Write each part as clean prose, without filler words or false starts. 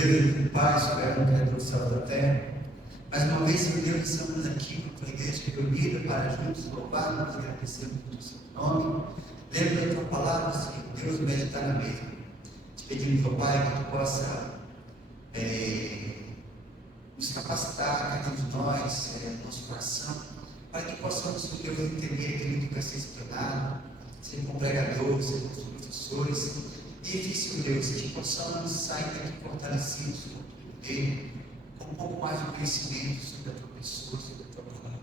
Deus e Pai, soberano Criador do céu e da terra, mais uma vez, Senhor Deus, estamos aqui com a tua igreja reunida para juntos louvarmos e agradecermos o teu santo nome, lendo a tua palavra, Senhor Deus, meditar na mesma. Te pedimos, ó Pai, que tu possa nos capacitar, cada um de nós, nosso coração, para que possamos, Senhor Deus, entender aquilo que vai ser explanado, seja com pregadores, seja com os professores, e, Senhor Deus, que possamos sair daqui fortalecidos por poder, com um pouco mais de conhecimento sobre a tua pessoa, sobre a tua palavra.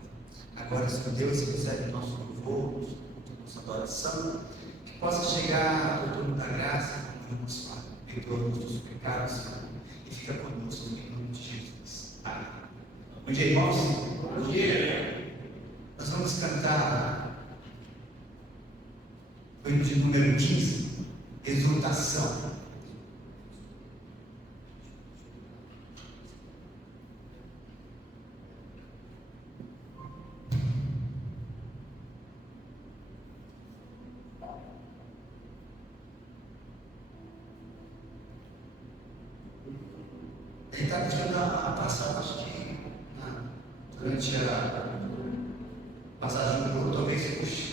Agora, Senhor Deus, se recebe o nosso louvor, a nossa adoração, que possa chegar ao trono da graça, como nos fala, perdoa os nossos pecados, Senhor, e fica conosco em nome de Jesus. Amém. Bom dia, irmãos. Bom dia. Nós vamos cantar o hino de número 15, exultação. Ele está deixando a passar, acho que durante a passagem do grupo, talvez puxe.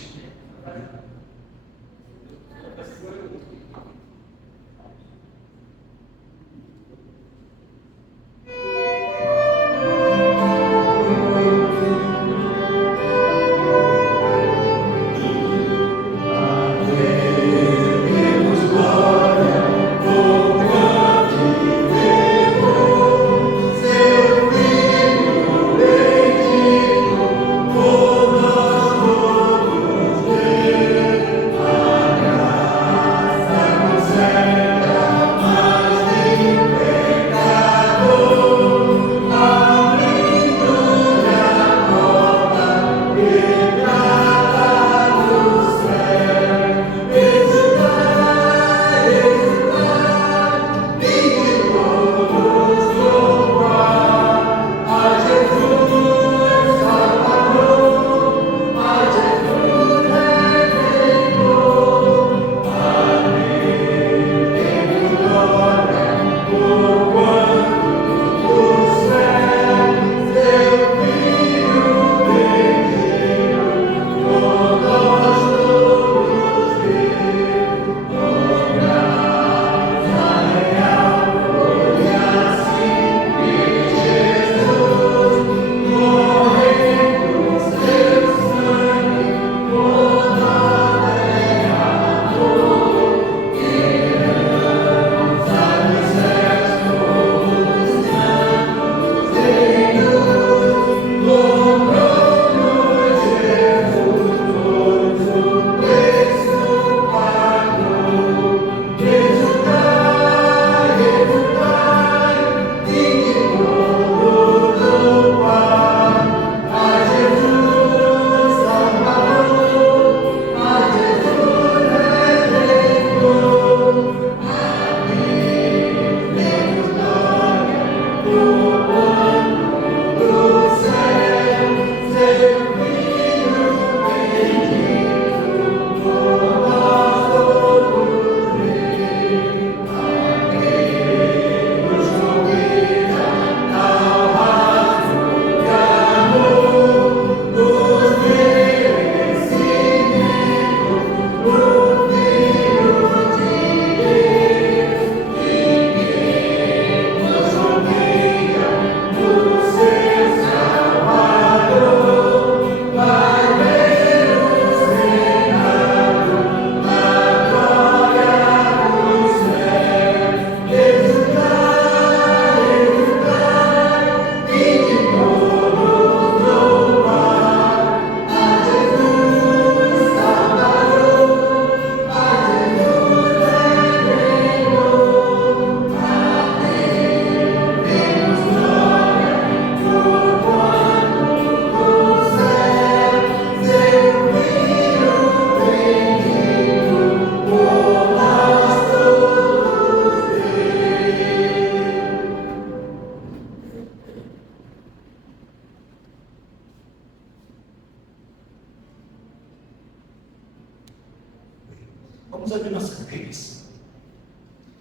Vamos abrir nossas Bíblias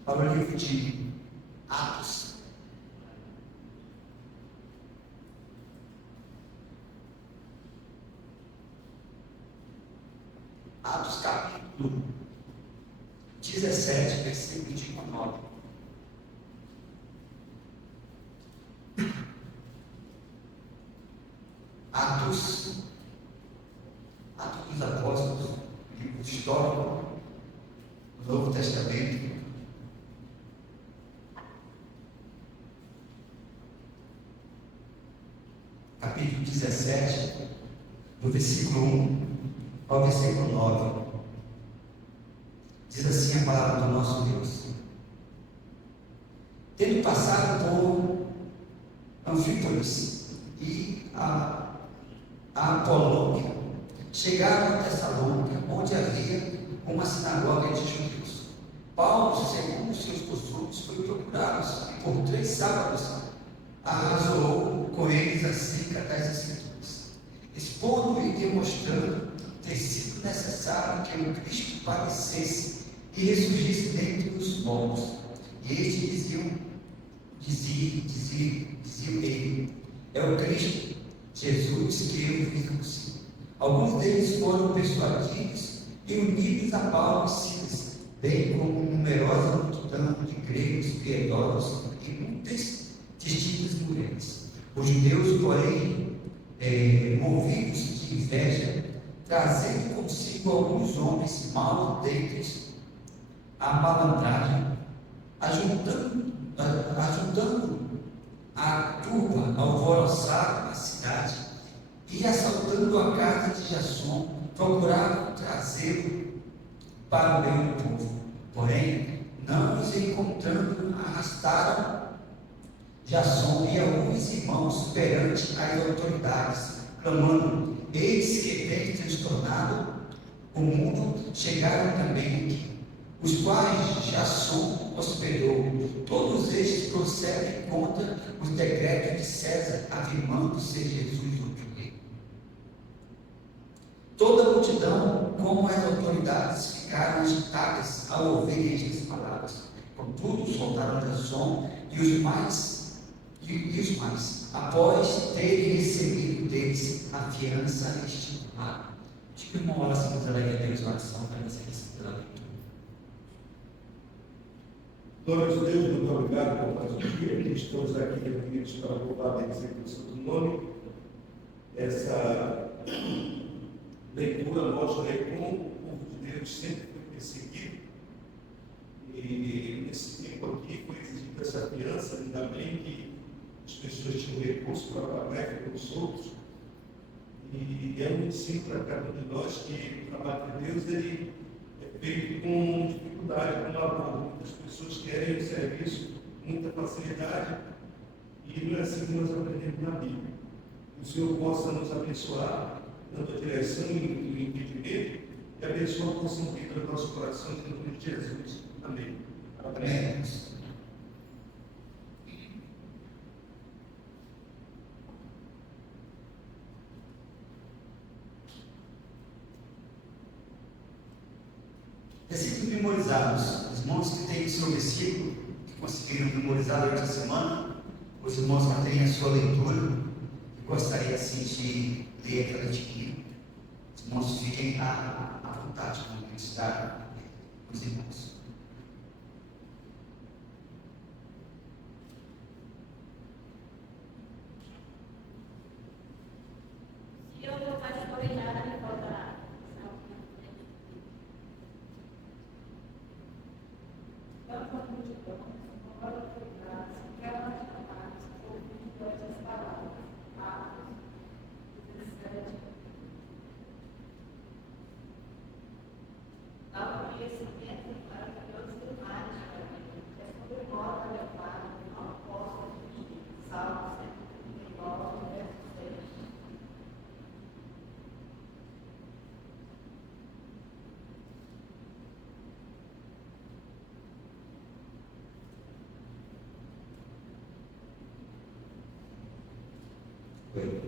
para o livro de Atos, Atos capítulo 17, versículo de 1 a 9. Atos dos Apóstolos, livro histórico do Novo Testamento. Capítulo 17, do versículo 1 ao versículo 9. Diz assim a palavra do nosso Deus: tendo passado por Anfípolis e a Apolônia, chegaram a Tessalônica, onde havia uma sinagoga de judeus. Paulo, segundo os seus costumes, foi procurá-los e por 3 sábados arrazoou com eles acerca das Escrituras, expondo e demonstrando ter sido necessário que o Cristo padecesse e ressurgisse dentre os mortos. E estes diziam ele: é o Cristo Jesus que eu vos anuncio. Alguns deles foram persuadidos e unidos a Paulo e Silas, bem como numerosa multidão de gregos piedosos e muitas distintas mulheres. Os judeus, porém, movidos de inveja, trazendo consigo alguns homens maldosos à malandragem, ajuntando a turba, alvoroçaram a cidade e, assaltando a casa de Jasson, procuravam trazê-lo para o meio do povo. Porém, não os encontrando, arrastaram Jasson e alguns irmãos perante as autoridades, clamando: eis que tem transtornado o mundo, chegaram também aqui, os quais Jasson hospedou. Todos estes procedem contra os decretos de César, afirmando ser Jesus o rei. Toda a multidão, como as autoridades, ficaram agitadas ao ouvirem estas palavras. Contudo, soltaram Jasson e os mais, após terem recebido deles a fiança estipulada. Acho que uma hora se nos alegra a Deus em oração para você receber a leitura. Glória a Deus, muito obrigado por mais um dia que estamos aqui reunidos para louvar a execução do nome. Essa leitura mostra como o povo de Deus sempre foi perseguido, e nesse tempo aqui foi exigida essa fiança. Ainda bem que as pessoas tinham recurso para pagar pelos outros, e é um ensino para cada um de nós que o trabalho de Deus ele é feito com dificuldade, com labor. Muitas pessoas querem o serviço com muita facilidade, e não é assim que nós aprendemos na Bíblia. Que o Senhor possa nos abençoar, dando a direção e o entendimento, e abençoar a porção vida do nosso coração, em nome de Jesus. Amém. Amém. Versículos memorizados. Os irmãos que têm o seu versículo, que conseguiram memorizar durante a semana, os irmãos mantêm a sua leitura. Eu gostaria assim de ler aquela antiguinha. Os irmãos fiquem à vontade para estudar os irmãos. Se eu não faço comentário, me faltará.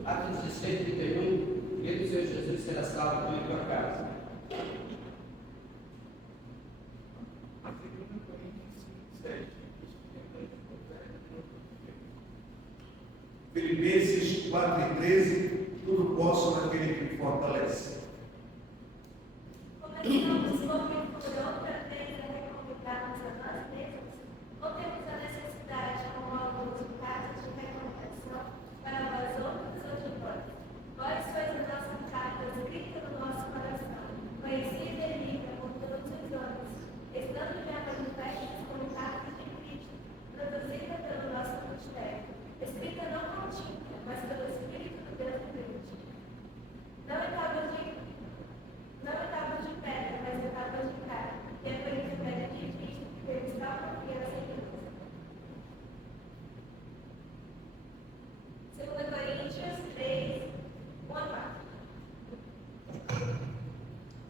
Atos 16, 31, e do Senhor Jesus será salvo em tua casa. Filipenses 4:13, tudo posso naquele que me fortalece. Como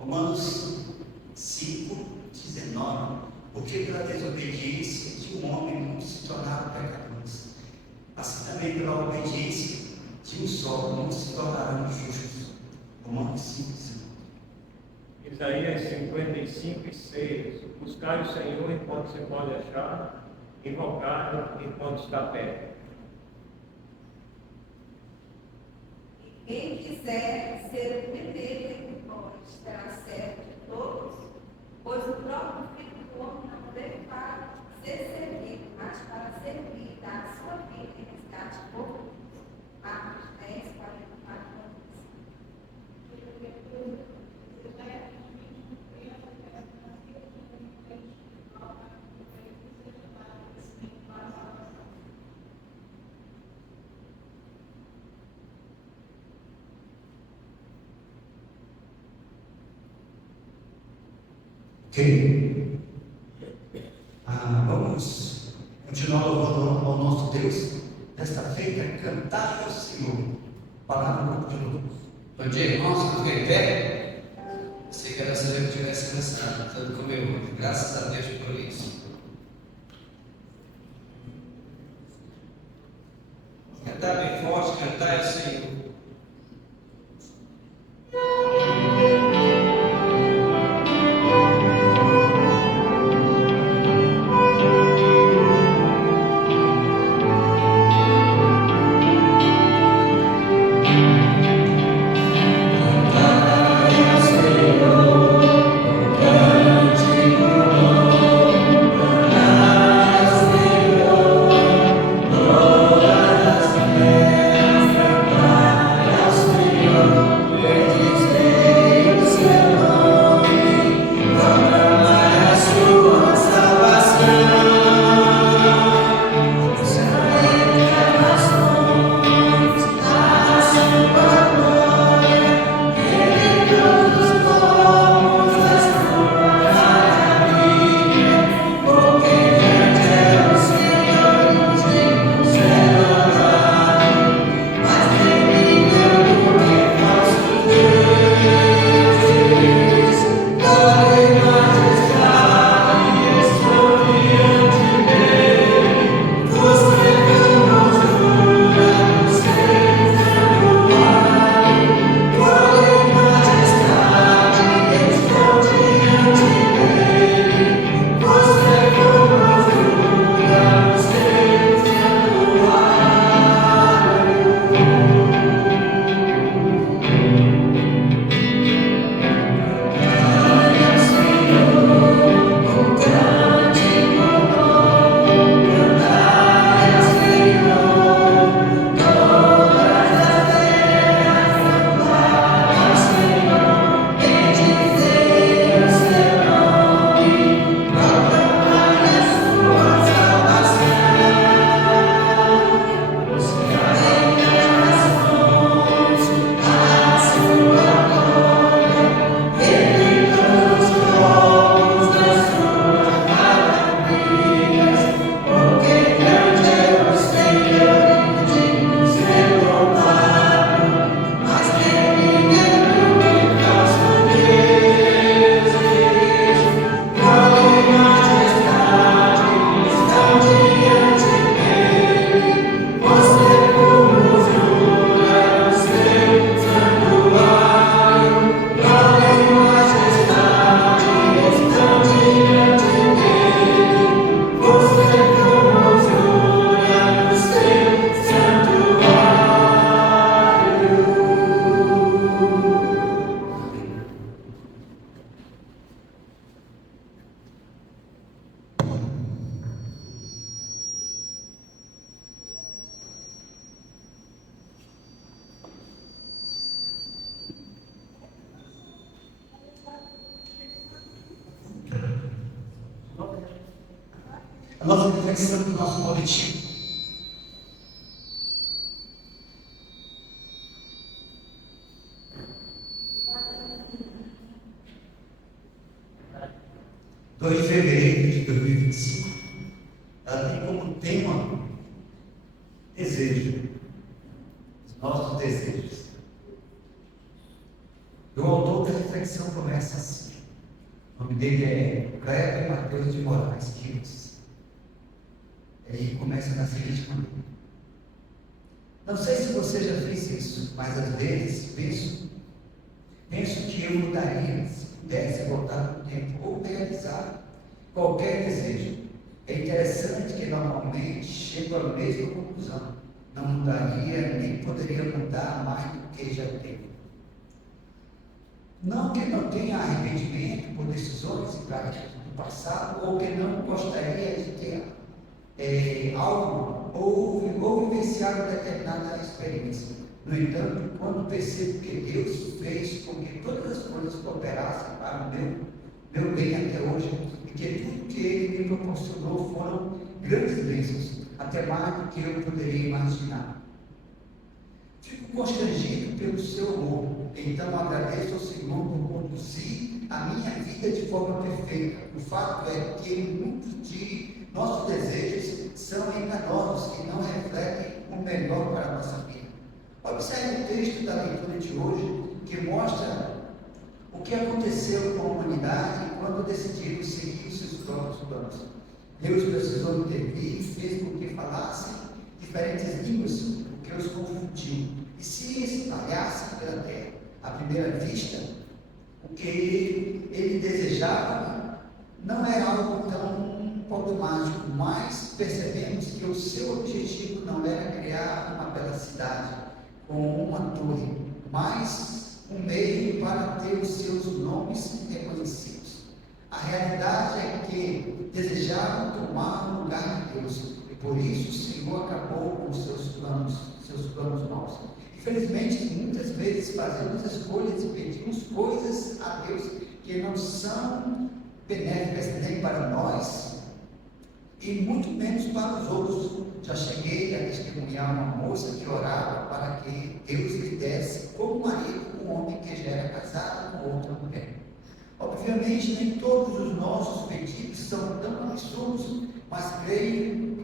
Romanos 5:19. Porque pela desobediência de um homem muitos se tornaram pecadores. Assim também pela obediência de um só muitos se tornaram justos. Romanos 5:19. Isaías 55:6. Buscai o Senhor enquanto se pode achar, invocai-o enquanto está perto. Quem quiser ser o primeiro entre nós terá certo de todos, pois o próprio Filho do Homem não veio para ser servido, mas para servir, dar a sua vida em resgate por muitos. Marcos 10:44. Ok? Vamos continuar louvando ao nosso Deus. Desta feita, cantar ao Senhor. Palavra um pouco de novo. Bom dia, irmãos. Tudo bem? Pé? Sei que era saber que eu tivesse cansado, tanto como eu. Graças a Deus por isso. Cantar bem forte, cantar ao Senhor. A nossa reflexão do nosso coletivo. De fevereiro de 2025, ela tem como tema desejo, os nossos desejos. E o autor da reflexão começa assim. O nome dele é Kleber Mateus de Moraes Quiros. Ele começa da seguinte maneira. Não sei se você já fez isso, mas às vezes penso que eu mudaria se pudesse voltar no tempo ou realizar qualquer desejo. É interessante que normalmente chego à mesma conclusão. Não mudaria, nem poderia mudar mais do que já tenho. Não que não tenha arrependimento por decisões e práticas do passado, ou que não gostaria de ter algo ou vivenciar uma determinada experiência. No entanto, quando percebo que Deus fez com que todas as coisas cooperassem para o meu bem até hoje, e que tudo que Ele me proporcionou foram grandes bênçãos, até mais do que eu poderia imaginar. Fico constrangido pelo seu amor, então agradeço ao Senhor por conduzir a minha vida de forma perfeita. O fato é que muitos de nossos desejos são enganosos e não refletem o melhor para a nossa vida. Observe o texto da leitura de hoje, que mostra o que aconteceu com a humanidade quando decidiram seguir os seus próprios planos. Deus precisou intervir e fez com que falassem diferentes línguas, o que os confundiu, e se espalhassem pela terra. À primeira vista, o que ele desejava não era algo tão problemático, mas percebemos que o seu objetivo não era criar uma bela cidade com uma torre, mas um meio para ter os seus nomes reconhecidos. A realidade é que desejavam tomar o lugar de Deus, e por isso o Senhor acabou com seus planos maus. Infelizmente, muitas vezes fazemos escolhas e pedimos coisas a Deus que não são benéficas nem para nós e muito menos para os outros. Já cheguei a testemunhar uma moça que orava para que Deus lhe desse como marido um homem que já era casado com outra mulher. Obviamente, nem todos os nossos pedidos são tão absurdos, mas creio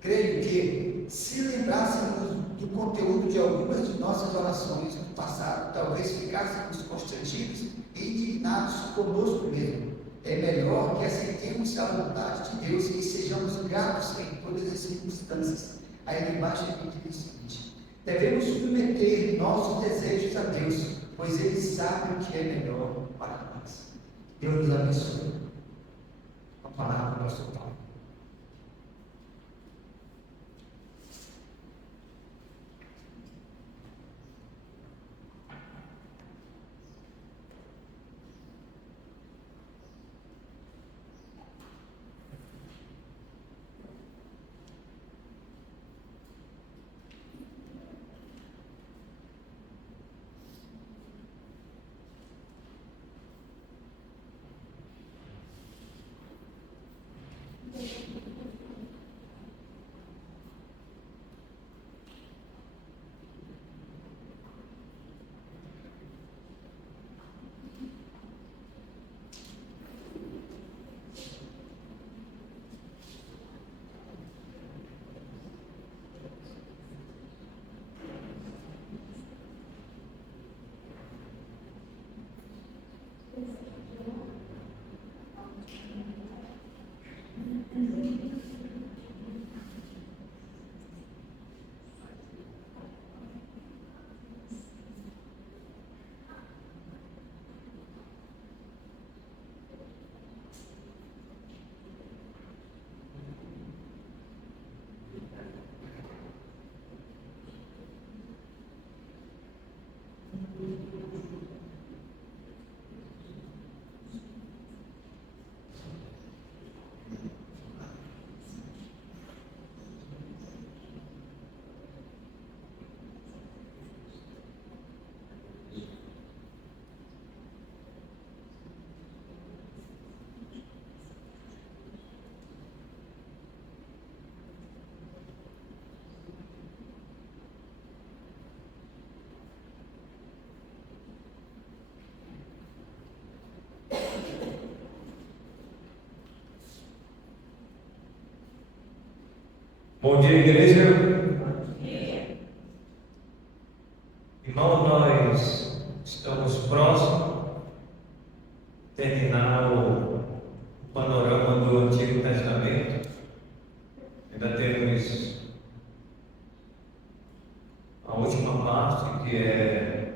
que, se lembrássemos do conteúdo de algumas de nossas orações no passado, talvez ficássemos constrangidos e indignados conosco mesmo. É melhor que aceitemos a vontade de Deus e sejamos gratos em todas as circunstâncias. Aí embaixo ele diz o seguinte: devemos submeter nossos desejos a Deus, pois Ele sabe o que é melhor para nós. Deus nos abençoe. A palavra do nosso Pai. Bom dia, igreja. Bom dia. Irmão, nós estamos próximos terminar o panorama do Antigo Testamento. Ainda temos a última parte, que é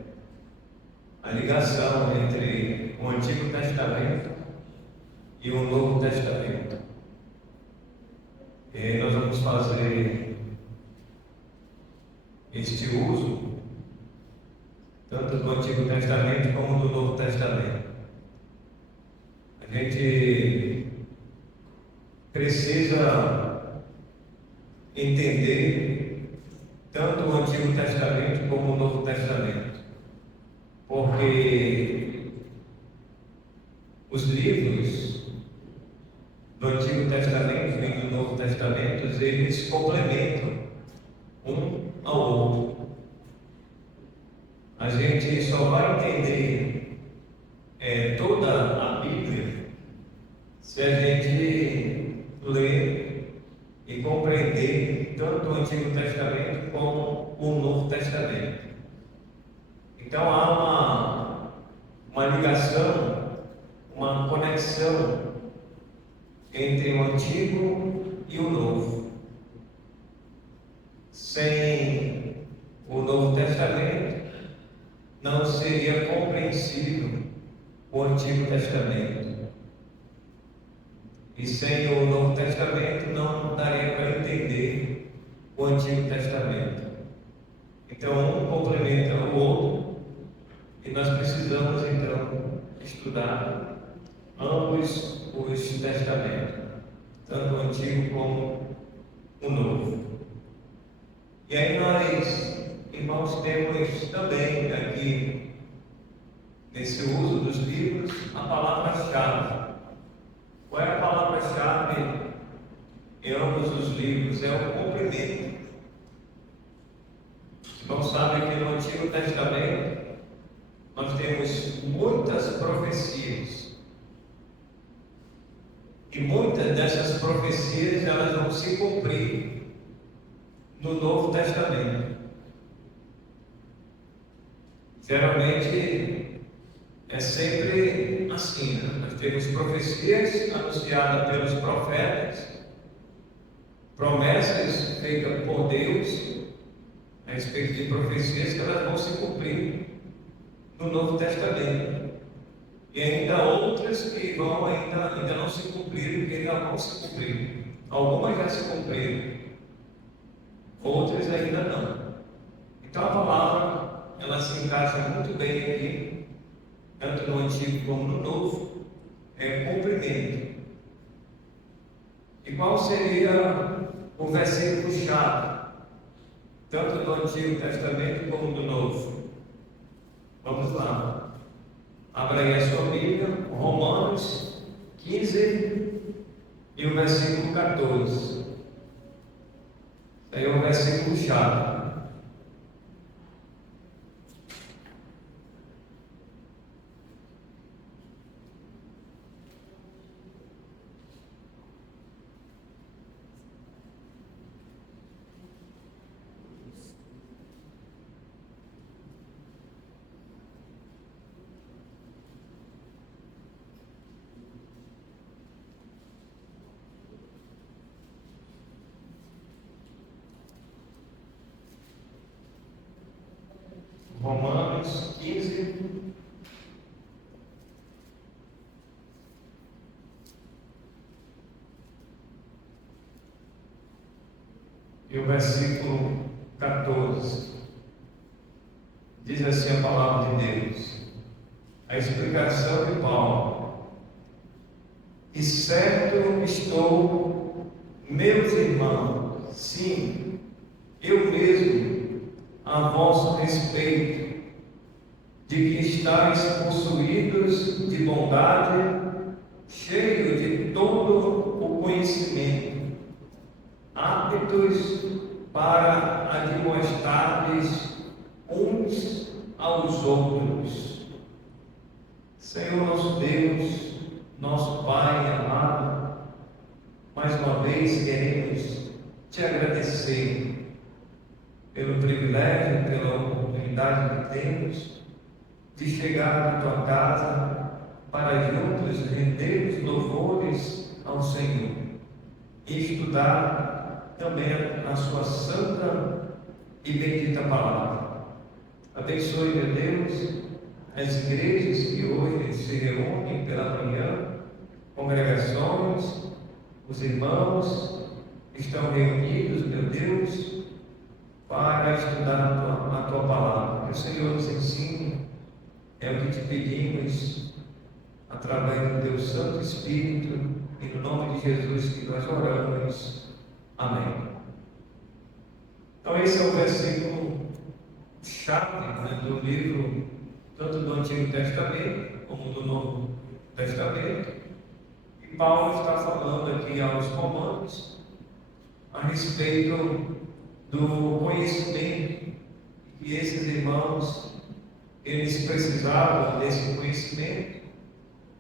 a ligação entre o Antigo Testamento e o Novo Testamento. E aí nós vamos fazer este uso tanto do Antigo Testamento como do Novo Testamento. A gente precisa entender tanto o Antigo Testamento como o Novo Testamento, porque os livros do Antigo Testamento e do Novo Testamento, eles complementam um ao outro. A gente só vai entender toda a Bíblia se a gente ler e compreender tanto o Antigo Testamento como o Novo Testamento. Então há uma ligação, uma conexão entre o Antigo e o Novo. Sem o Novo Testamento, não seria compreensível o Antigo Testamento. E sem o Novo Testamento, não daria para entender o Antigo Testamento. Então, um complementa o outro, e nós precisamos, então, estudar ambos os testamentos, tanto o Antigo como o Novo. E aí nós, irmãos, temos também aqui, nesse uso dos livros, a palavra-chave. Qual é a palavra-chave em ambos os livros? É o cumprimento. Os irmãos sabem que no Antigo Testamento nós temos muitas profecias. E muitas dessas profecias elas vão se cumprir no Novo Testamento. Geralmente é sempre assim, né? Nós temos profecias anunciadas pelos profetas, promessas feitas por Deus a respeito de profecias que elas vão se cumprir no Novo Testamento. E ainda outras que vão ainda não se cumpriram, que ainda vão se cumprir. Algumas já se cumpriram, outras ainda não. Então a palavra, ela se encaixa muito bem aqui, tanto no Antigo como no Novo, é cumprimento. E qual seria o versículo-chave, tanto do Antigo Testamento como do Novo? Vamos lá. Abra aí a sua Bíblia, Romanos 15 e o versículo 14. Esse aí é o versículo-chave. Romanos 15 e o versículo 14. Diz assim a palavra de Deus, a explicação de Paulo: e certo estou, meus irmãos, sim, eu mesmo, a vosso respeito, de que estáis possuídos de bondade, cheio de todo o conhecimento, aptos para admoestardes uns aos outros. Senhor nosso Deus, nosso Pai amado, mais uma vez queremos te agradecer pelo privilégio, pela oportunidade que temos de chegar na tua casa para juntos rendermos louvores ao Senhor e estudar também a sua santa e bendita palavra. Abençoe, meu Deus, as igrejas que hoje se reúnem pela manhã, congregações, os irmãos estão reunidos, meu Deus, para estudar a tua palavra. Que o Senhor nos ensine, é o que te pedimos, através do teu Santo Espírito, e no nome de Jesus que nós oramos. Amém. Então esse é o versículo chave, né, do livro, tanto do Antigo Testamento como do Novo Testamento. E Paulo está falando aqui aos Romanos a respeito do conhecimento, que esses irmãos, eles precisavam desse conhecimento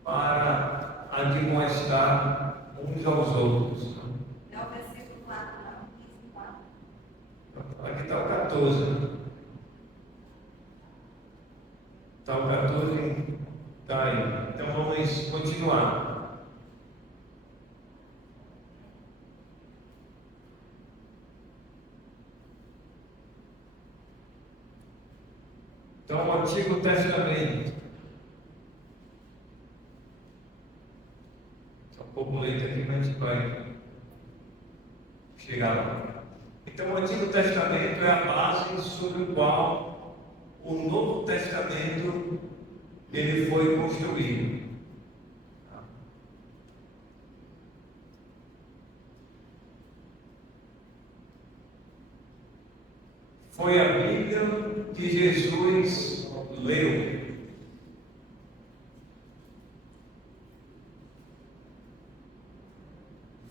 para admoestar uns aos outros. É o versículo 4, não? 15, 4. Aqui está o 14. Está o 14, está aí. Então vamos continuar. Então, o Antigo Testamento. Está um pouco lento aqui, mas a gente vai chegar lá. Então, o Antigo Testamento é a base sobre o qual o Novo Testamento ele foi construído. Foi a Bíblia que Jesus leu.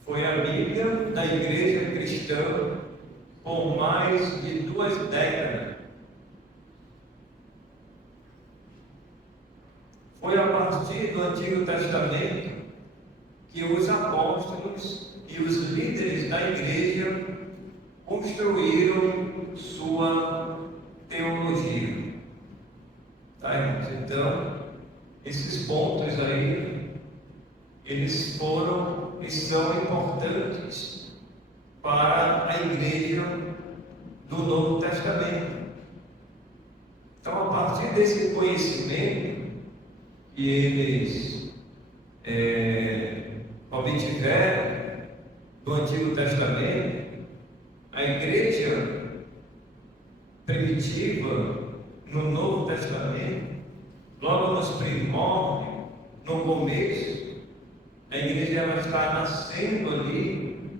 Foi a Bíblia da Igreja Cristã por mais de 2 décadas. Foi a partir do Antigo Testamento que os apóstolos e os líderes da Igreja construíram sua teologia. Tá, irmãos? Então, esses pontos aí, eles foram e são importantes para a Igreja do Novo Testamento. Então, a partir desse conhecimento que eles obtiveram do Antigo Testamento, a igreja primitiva no Novo Testamento, logo nos primórdios, no começo, a igreja ela está nascendo ali.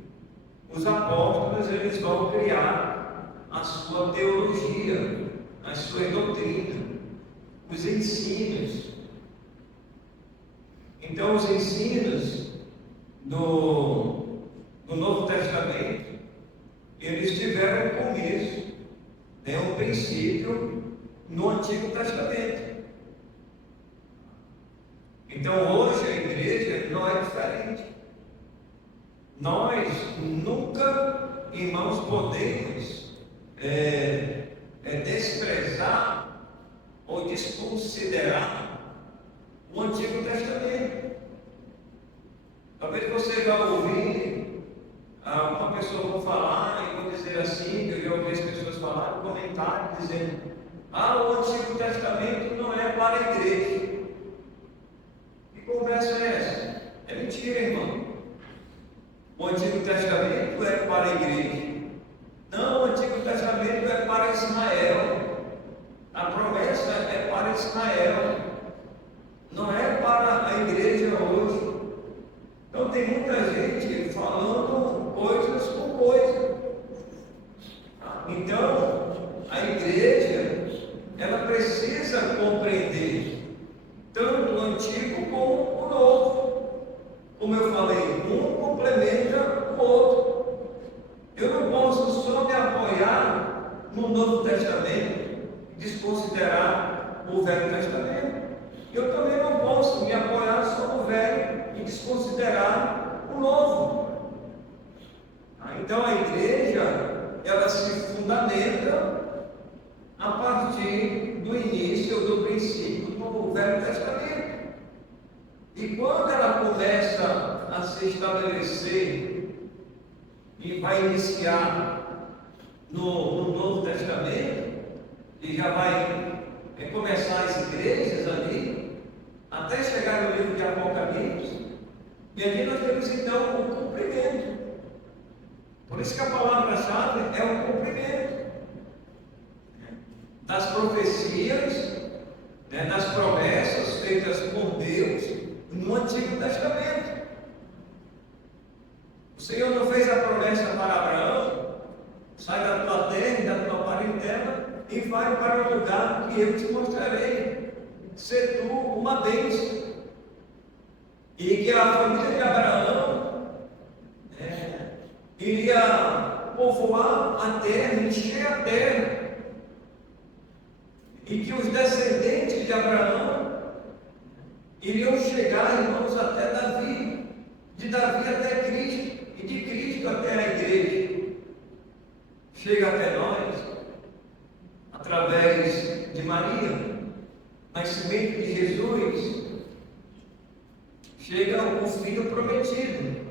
Os apóstolos eles vão criar a sua teologia, as suas doutrinas, os ensinos. Então, os ensinos do Novo Testamento eles tiveram um começo, um princípio no Antigo Testamento. Então hoje a igreja não é diferente. Nós nunca, irmãos, podemos desprezar ou desconsiderar o Antigo Testamento. Talvez você já ouviu uma pessoa vou falar e vou dizer assim, que eu já ouvi as pessoas falar no comentário dizendo: o Antigo Testamento não é para a igreja. Que conversa é essa? É mentira, irmão. O Antigo Testamento é para a igreja. Não, o Antigo Testamento é para Israel. A promessa é para Israel. Não é para a igreja hoje. Então tem muita gente falando coisas com coisas. Então a igreja ela precisa compreender tanto o antigo como o novo. Como eu falei, um complementa o outro. Eu não posso só me apoiar no Novo Testamento e desconsiderar o Velho Testamento. Eu também não posso me apoiar só no Velho e desconsiderar o Novo. Então a igreja ela se fundamenta a partir do início, do princípio E quando ela começa a se estabelecer e vai iniciar no Novo Testamento, e já vai começar as igrejas ali, até chegar no livro de Apocalipse, e aqui nós temos então o cumprimento. Por isso que a palavra-chave é o cumprimento das profecias, das promessas feitas por Deus no Antigo Testamento. O Senhor não fez a promessa para Abraão: sai da tua terra e da tua parentela e vai para o lugar que eu te mostrarei, ser tu uma bênção. E que a família de Abraão iria povoar a terra, encher a terra, e que os descendentes de Abraão iriam chegar, irmãos, até Davi, de Davi até Cristo, e de Cristo até a igreja. Chega até nós, através de Maria, nascimento de Jesus, chega o Filho prometido,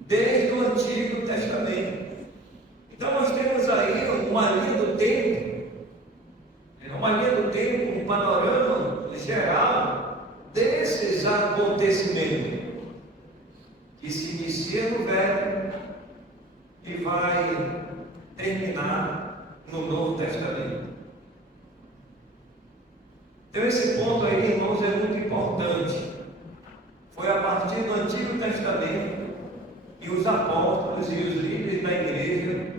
desde o Antigo Testamento. Então nós temos aí uma linha do tempo, um panorama geral desses acontecimentos, que se inicia no Velho e vai terminar no Novo Testamento. Então esse ponto aí, irmãos, é muito importante. Foi a partir do Antigo Testamento que os apóstolos e os líderes da igreja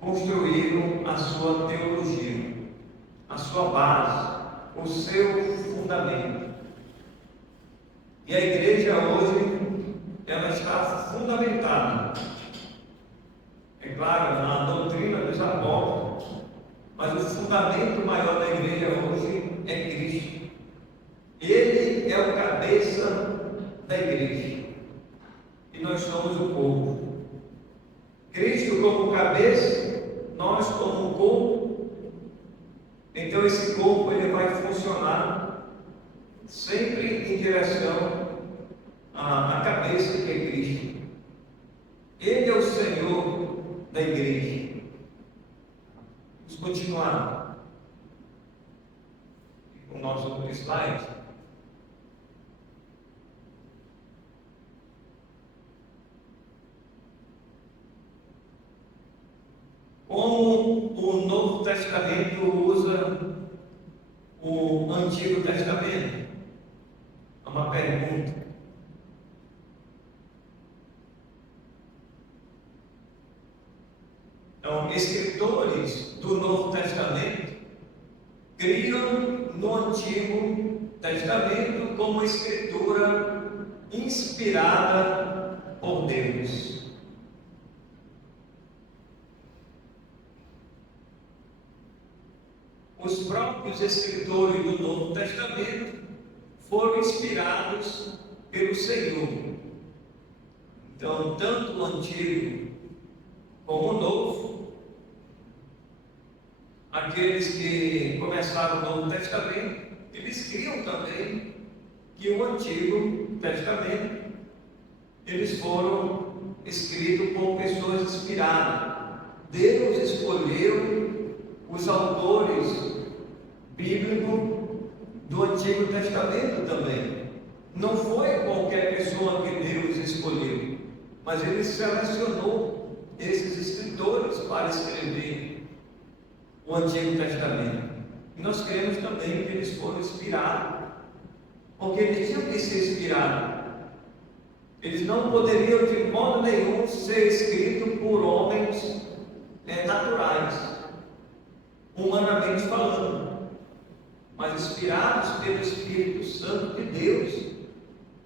construíram a sua teologia, a sua base, o seu fundamento. E a igreja hoje, ela está fundamentada, é claro, na doutrina dos apóstolos, mas o fundamento maior da igreja hoje é Cristo. Ele é o cabeça da igreja e nós somos o corpo. Cristo como cabeça, nós como corpo. Então esse corpo ele vai funcionar sempre em direção à cabeça que é Cristo. Ele é o Senhor da igreja. Vamos continuar com o nosso slide. Como o Novo Testamento usa o Antigo Testamento? É uma pergunta. Então, escritores do Novo Testamento criam no Antigo Testamento como escritura inspirada por Deus. Os próprios escritores do Novo Testamento foram inspirados pelo Senhor. Então, tanto o Antigo como o Novo, aqueles que começaram o Novo Testamento, eles criam também que o Antigo Testamento, eles foram escritos por pessoas inspiradas. Deus escolheu os autores bíblicos do Antigo Testamento também. Não foi qualquer pessoa que Deus escolheu, mas Ele selecionou esses escritores para escrever o Antigo Testamento. E nós cremos também que eles foram inspirados, porque eles tinham que ser inspirados. Eles não poderiam de modo nenhum ser escritos por homens naturais, humanamente falando, mas inspirados pelo Espírito Santo de Deus,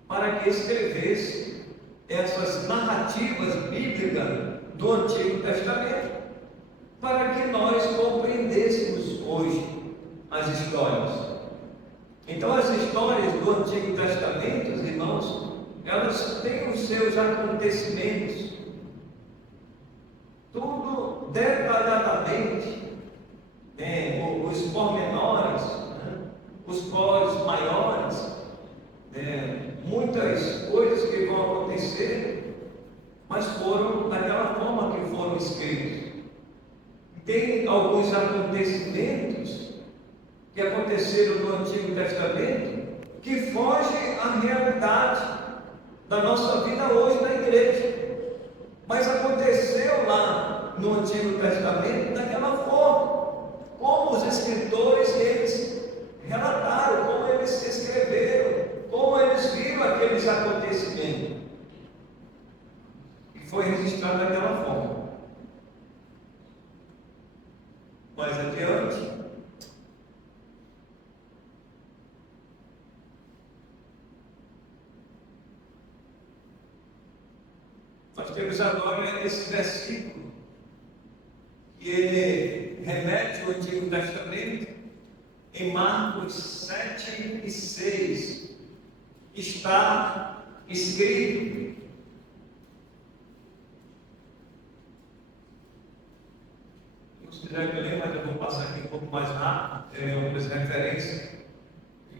para que escrevesse essas narrativas bíblicas do Antigo Testamento, para que nós compreendêssemos hoje as histórias. Então, as histórias do Antigo Testamento, irmãos, elas têm os seus acontecimentos, tudo detalhadamente, os pormenores, os pós maiores, muitas coisas que vão acontecer, mas foram daquela forma que foram escritos. Tem alguns acontecimentos que aconteceram no Antigo Testamento que fogem à realidade da nossa vida hoje na igreja, mas aconteceu lá no Antigo Testamento daquela forma, como os escritores eles relataram, como eles escreveram, como eles viram aqueles acontecimentos, e foi registrado daquela forma. Mais adiante, nós temos agora esse versículo que ele remete ao Antigo Testamento, em Marcos 7 e 6, está escrito: se quiser que eu leia, mas eu vou passar aqui um pouco mais rápido, tem algumas referências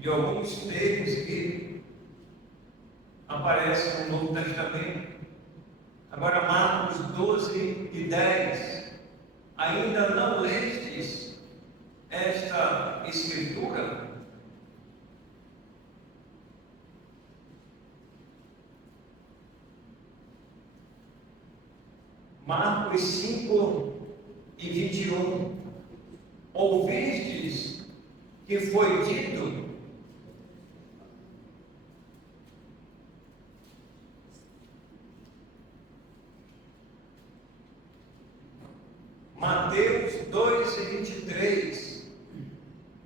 de alguns termos que aparecem no Novo Testamento. Agora, Marcos 12 e 10, ainda não lestes esta escritura? Marcos 5 e 21, ouvistes que foi dito? Mateus 2 e 23,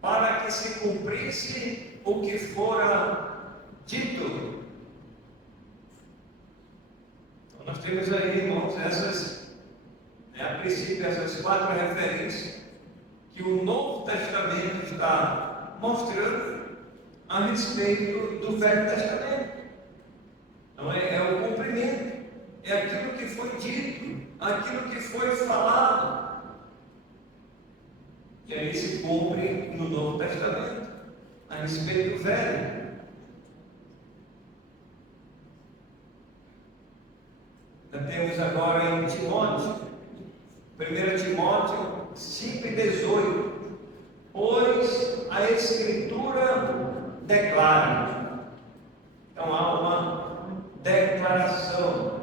para que se cumprisse o que fora dito. Então nós temos aí, irmãos, a princípio, essas 4 referências que o Novo Testamento está mostrando a respeito do Velho Testamento. Então é o cumprimento, é aquilo que foi dito, aquilo que foi falado, que aí se cumpre no Novo Testamento, a respeito do Velho. Temos agora em Timóteo, 1 Timóteo 5 e 18, pois a Escritura declara. Então há uma declaração.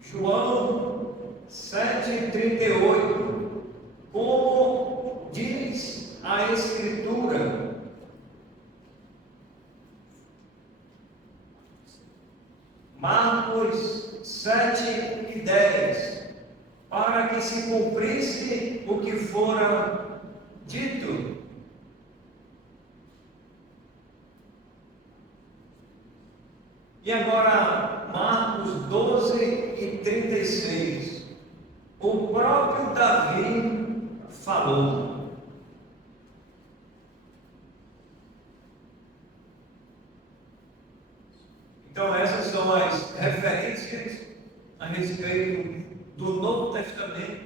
João 7,38, como diz a Escritura. Marcos 7 e 10, para que se cumprisse o que fora dito. E agora, Marcos 12 e 36, o próprio Davi falou. Então essas são as referências a respeito do Novo Testamento,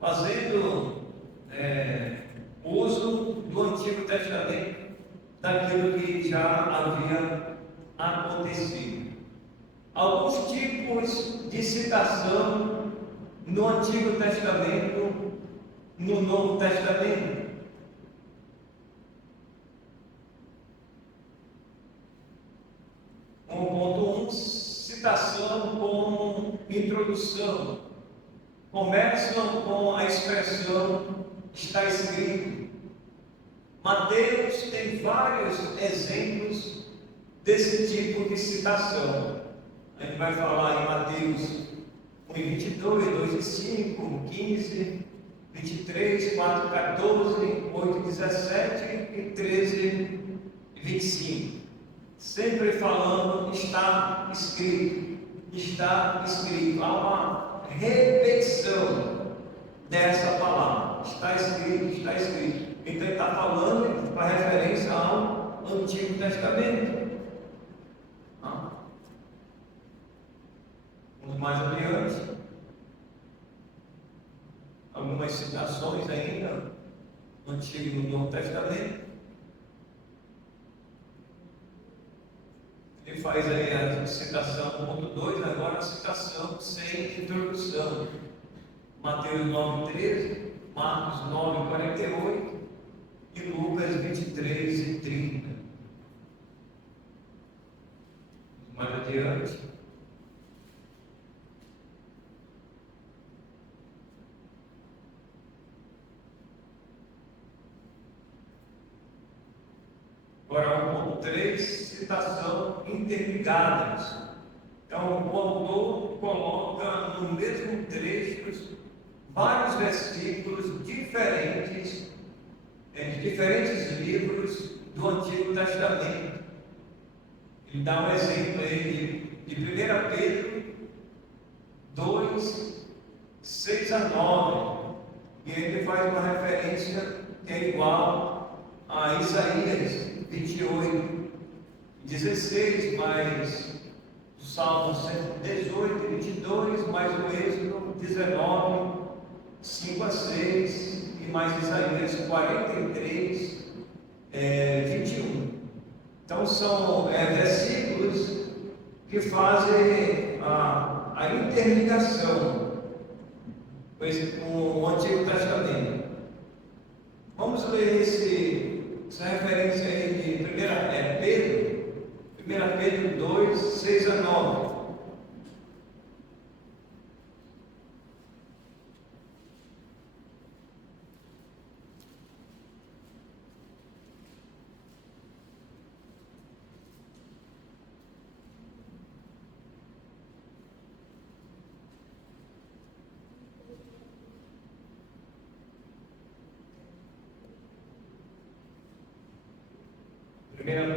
fazendo uso do Antigo Testamento, daquilo que já havia acontecido. Alguns tipos de citação no Antigo Testamento, no Novo Testamento. Ponto 1, citação como introdução. Começam com a expressão está escrito. Mateus tem vários exemplos desse tipo de citação. A gente vai falar em Mateus 1 e 22, 2 e 5, 15, 23, 4, 14, 8 e 17 e 13 e 25. Sempre falando está escrito, está escrito. Há uma repetição dessa palavra. Está escrito, está escrito. Então ele está falando para referência ao Antigo Testamento. Vamos mais adiante. Algumas citações ainda no Antigo e no Novo Testamento. faz aí a citação 1.2, agora a citação sem introdução. Mateus 9:13, Marcos 9:48 e Lucas 23:30. Mais adiante. Agora, 1.3, citação interligadas. Então, o autor coloca no mesmo trecho vários versículos diferentes, de diferentes livros do Antigo Testamento. Ele dá um exemplo aí de 1 Pedro 2, 6-9. E ele faz uma referência que é igual a Isaías 28, 16, mais o Salmo 118, 22, mais o Êxodo 19, 5-6, e mais Isaías 43, 21. Então são versículos que fazem a interligação com o Antigo Testamento. Vamos ler essa referência aí de 1 Pedro 2, 6-9.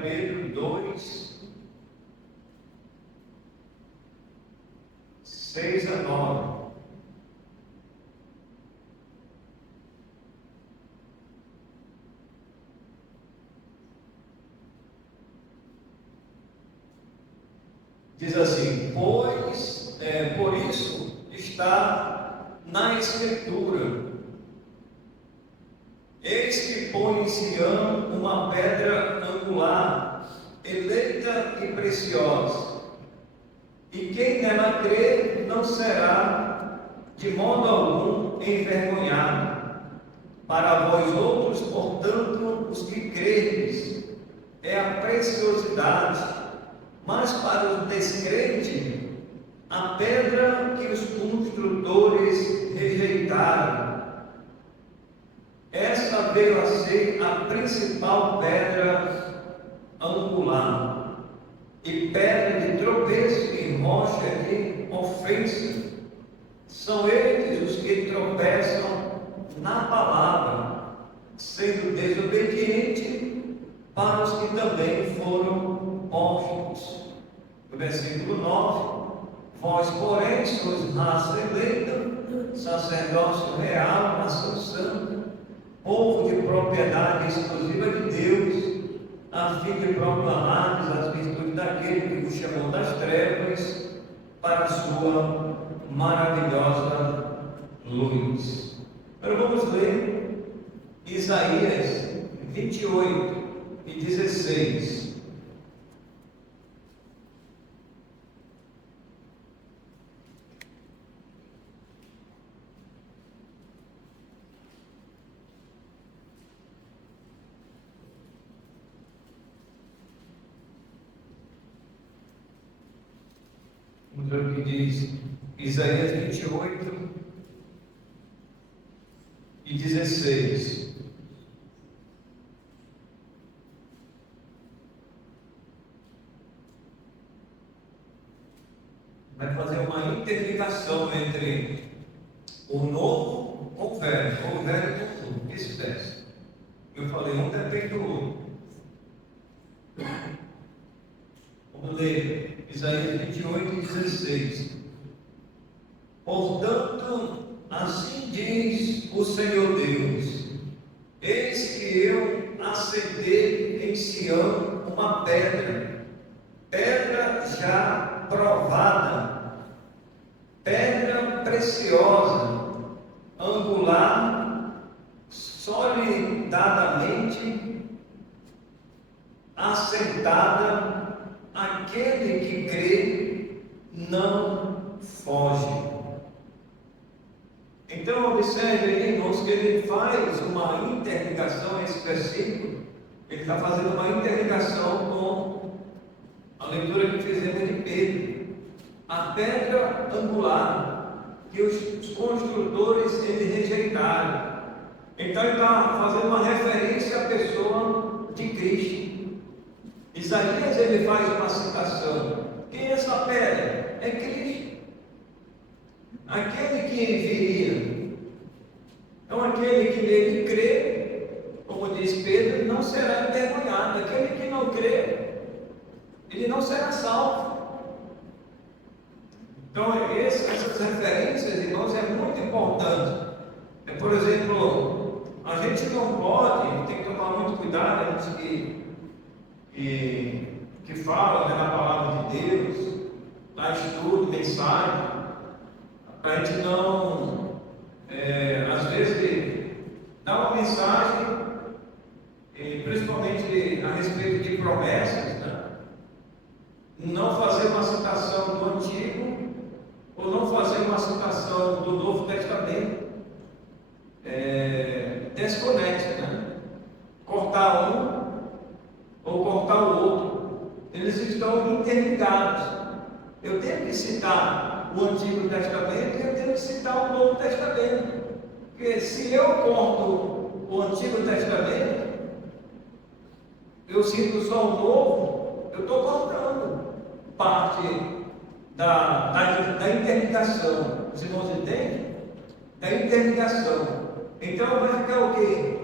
Pedro 2, 6-9. Diz assim: pois, por isso está na Escritura: eis que põe em Sião uma pedra angular, eleita e preciosa, e quem nela crer não será de modo algum envergonhado. Para vós outros, portanto, os que credes, é a preciosidade, mas para os descrentes, a pedra que os construtores rejeitaram. Esta veio a ser a principal pedra angular, e pedra de tropeço e rocha de ofensa. São eles os que tropeçam na palavra, sendo desobediente para os que também foram postos. No versículo 9: vós, porém, sois raça eleita, sacerdócio real, nação santa, povo de propriedade exclusiva de Deus, a fim de proclamarmos as virtudes daquele que vos chamou das trevas para a sua maravilhosa luz. Agora vamos ler Isaías 28 e 16. Vamos ver o que diz Isaías 28 e 16. Vai fazer uma interligação entre o novo com o velho, ou o velho com o novo, vice-versa. Eu falei, um depende do outro. Vamos ler Isaías 28 e 16. Portanto, assim diz o Senhor Deus: eis que eu acendei em Sião uma pedra, pedra já provada, pedra preciosa, angular, solidamente assentada, aquele que crê não foge. Então, observe aí, irmãos, que ele faz uma interligação, esse versículo, ele está fazendo uma interligação com a leitura que fizemos de Pedro. A pedra angular que os construtores eles rejeitaram. Então, ele está fazendo uma referência à pessoa de Cristo. Isaías ele faz uma citação. Quem é essa pedra? É Cristo. Aquele que viria. Então, aquele que nele crê, como diz Pedro, não será envergonhado. Aquele que não crê, ele não será salvo. Então, essas referências, irmãos, é muito importante. Por exemplo, a gente não pode, tem que tomar muito cuidado, a gente que fala, né, na palavra de Deus, dá estudo, mensagem, para a gente não, às vezes, dar uma mensagem, principalmente a respeito de promessas, né? Não fazer uma citação do Antigo, ou não fazer uma citação do Novo Testamento, desconecta, né? Cortar um ou cortar o outro, eles estão interligados. Eu tenho que citar o Antigo Testamento e eu tenho que citar o Novo Testamento, porque se eu corto o Antigo Testamento, eu cito só o Novo, eu estou cortando parte da interligação. Os irmãos entendem? Da interligação. Então vai ficar o quê?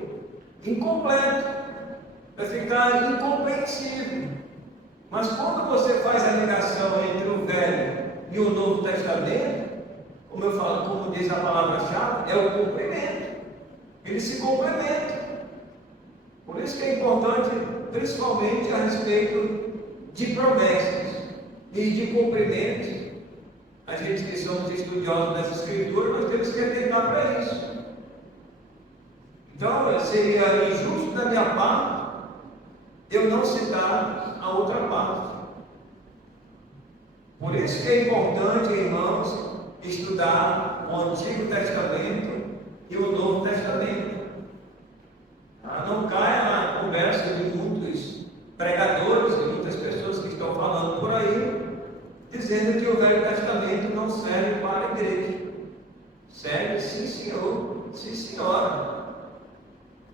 Incompleto. Vai ficar incompreensível. Mas quando você faz a ligação entre o Velho e o Novo Testamento, como eu falo, como diz a palavra-chave, é o cumprimento. Eles se complementam. Por isso que é importante, principalmente a respeito de promessas e de cumprimentos. A gente que somos estudiosos dessa escritura, nós temos que atentar para isso. Então, seria injusto da minha parte eu não citar a outra parte. Por isso que é importante, irmãos, estudar o Antigo Testamento e o Novo Testamento. Não caia na conversa de muitos pregadores, de muitas pessoas que estão falando por aí, dizendo que o Velho Testamento não serve para a igreja. Serve, sim, senhor, sim, senhora.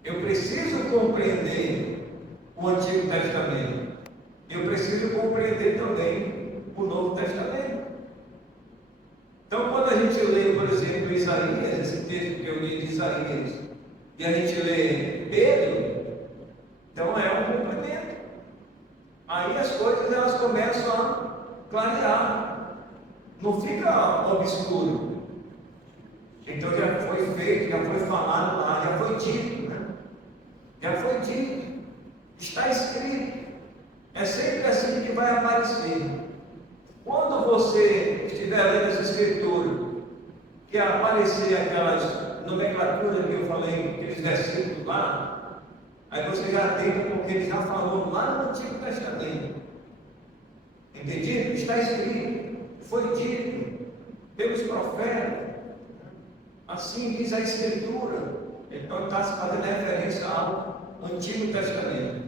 Eu preciso compreender o Antigo Testamento. Eu preciso compreender também o Novo Testamento. Então, quando a gente lê, por exemplo, Isaías, esse texto que eu li de Isaías, e a gente lê Pedro, então é um cumprimento. Aí as coisas elas começam a clarear, não fica obscuro. Então já foi feito, já foi falado lá, já foi dito, né? Já foi dito, está escrito. É sempre assim que vai aparecer. Quando você estiver lendo essa escritura, que aparecer aquelas nomenclaturas que eu falei, aqueles versículos lá, aí você já atenta porque ele já falou lá no Antigo Testamento. Entendido? Está escrito, foi dito pelos profetas. Assim diz a Escritura. Então está se fazendo referência ao Antigo Testamento.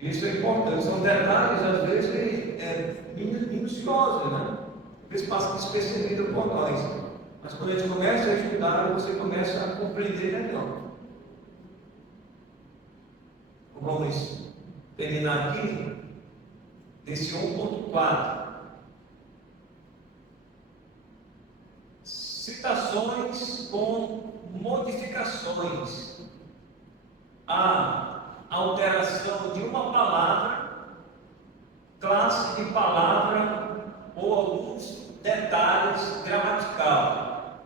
Isso é importante, são detalhes, às vezes, minuciosos, né? Às vezes passa despercebido por nós. Mas quando a gente começa a estudar, você começa a compreender melhor. Vamos terminar aqui, nesse 1.4. Citações com modificações. A alteração de uma palavra, classe de palavra ou alguns detalhes gramatical.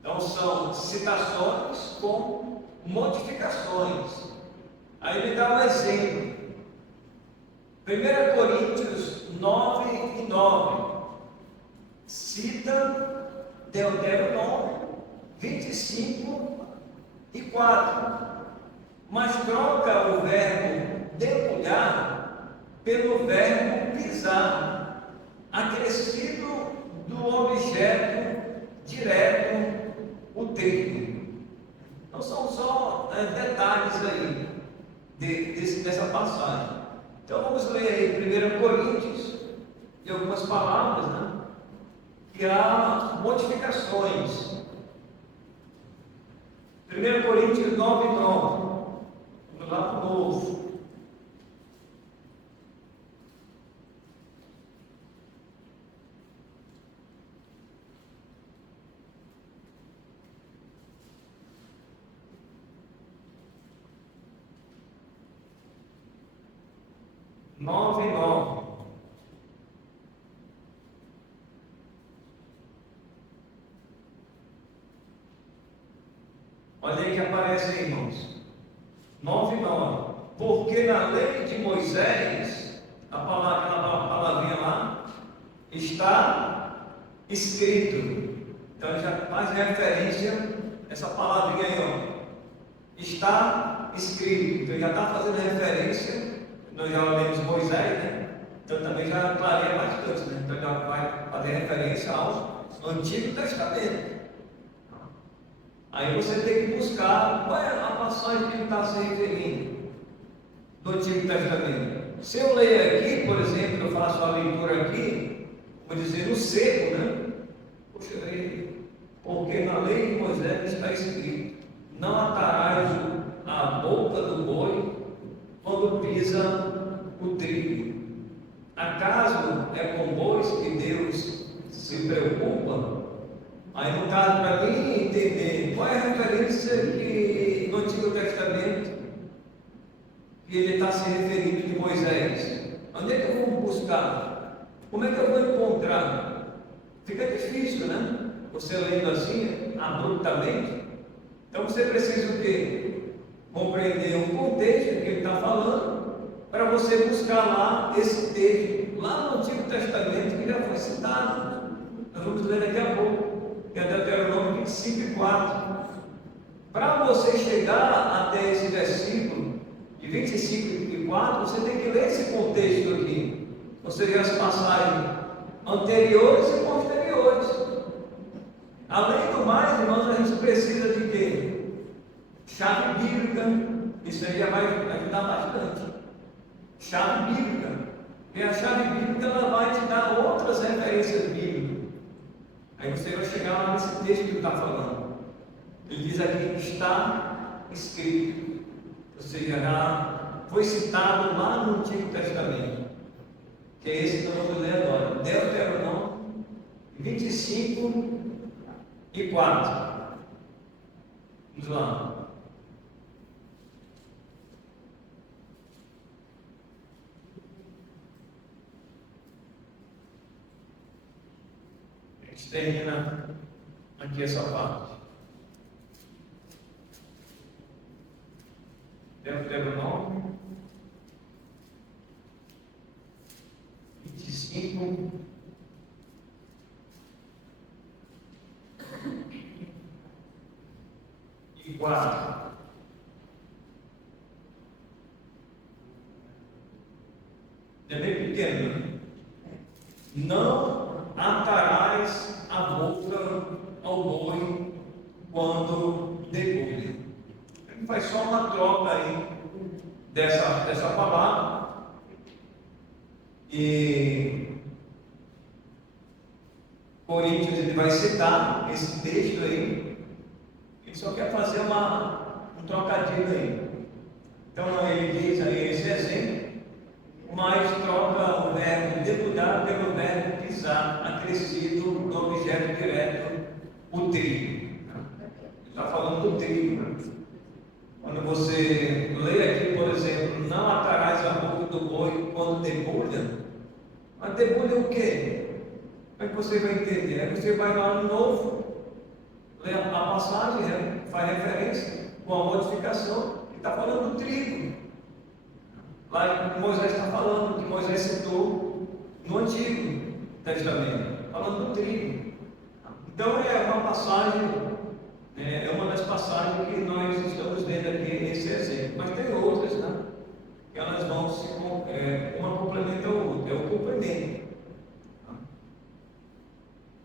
Então são citações com modificações. Aí ele dá um exemplo. 1 Coríntios 9:9 cita Deuteronômio 25:4, mas troca o verbo debulhar pelo verbo pisar, acrescido do objeto direto, o trigo. Então são só detalhes aí dessa passagem. Então vamos ler aí 1 Coríntios, e algumas palavras, né? Que há modificações. 1 Coríntios 9:9. Vamos lá para o novo. Nove, nove. Olha aí que aparece aí, irmãos. 9:9. Porque na lei de Moisés, aquela palavrinha lá, está escrito. Então já faz referência a essa palavrinha aí, ó. Está escrito. Então já está fazendo referência. Nós já lemos Moisés, né? Então também já clareia bastante, né? Então já vai fazer referência ao Antigo Testamento. Aí você tem que buscar qual é a passagem que ele está se referindo do Antigo Testamento. Se eu ler aqui, por exemplo, eu faço a leitura aqui, vou dizer no seco, né? Poxa, porque na lei de Moisés está escrito: não atarás a boca do boi quando pisa o trigo. Acaso é com bois que Deus se preocupa? Aí no caso, para mim entender qual é a referência que no Antigo Testamento que ele está se referindo de Moisés, onde é que eu vou buscar? Como é que eu vou encontrar? Fica difícil, né? Você lendo assim, abruptamente. Então você precisa o quê? Compreender o contexto que ele está falando, para você buscar lá esse texto, lá no Antigo Testamento, que já foi citado. Nós vamos ler daqui a pouco. Que é Deuteronômio 25:4. Para você chegar até esse versículo de 25:4, você tem que ler esse contexto aqui, ou seja, as passagens anteriores e posteriores. Além do mais, irmãos, a gente precisa de quê? Chave bíblica. Isso aí já vai ajudar bastante. Chave bíblica. E a chave bíblica ela vai te dar outras referências bíblicas. Aí você vai chegar lá nesse texto que ele está falando. Ele diz aqui: está escrito. Ou seja, já foi citado lá no Antigo Testamento. Que é esse que nós vamos ler agora. Deuteronômio 25:4. Vamos lá. Termina aqui essa parte. Deuteronômio 25:4. É bem pequeno, né? Não atarás a boca ao boi quando debulha. Ele faz só uma troca aí dessa palavra. E Coríntios ele vai citar esse texto aí. Ele só quer fazer um trocadilho aí. Então ele diz aí esse exemplo, mas troca o verbo debulhar pelo verbo pisar, acrescido do objeto direto, o trigo. Ele está falando do trigo. Quando você lê aqui, por exemplo, não atarás a boca do boi quando debulha, mas debulha o quê? Como é que você vai entender? Aí você vai lá no novo, lê a passagem, faz referência com a modificação, que está falando do trigo. Lá que Moisés está falando, que Moisés citou no Antigo Testamento, falando do trigo. Então é uma passagem, é uma das passagens que nós estamos vendo aqui nesse exemplo. Mas tem outras, né? elas vão uma complementa a outra, é o complemento.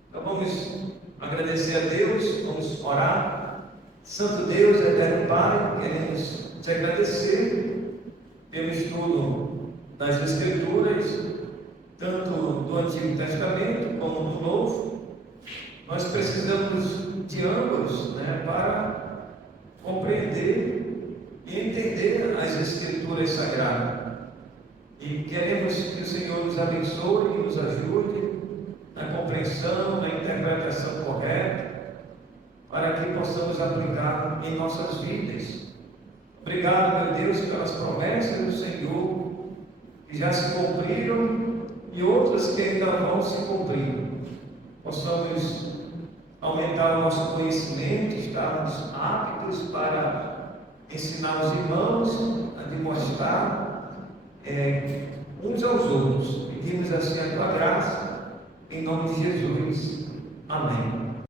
Então vamos agradecer a Deus, vamos orar. Santo Deus, eterno Pai, queremos te agradecer pelo estudo das Escrituras, tanto do Antigo Testamento como do Novo. Nós precisamos de ambos, para compreender e entender as Escrituras Sagradas. E queremos que o Senhor nos abençoe e nos ajude na compreensão, na interpretação correta, para que possamos aplicar em nossas vidas. Obrigado, meu Deus, pelas promessas do Senhor, que já se cumpriram e outras que ainda vão se cumprir. Possamos aumentar o nosso conhecimento, estarmos aptos para ensinar os irmãos a demonstrar uns aos outros. Pedimos assim a tua graça, em nome de Jesus. Amém.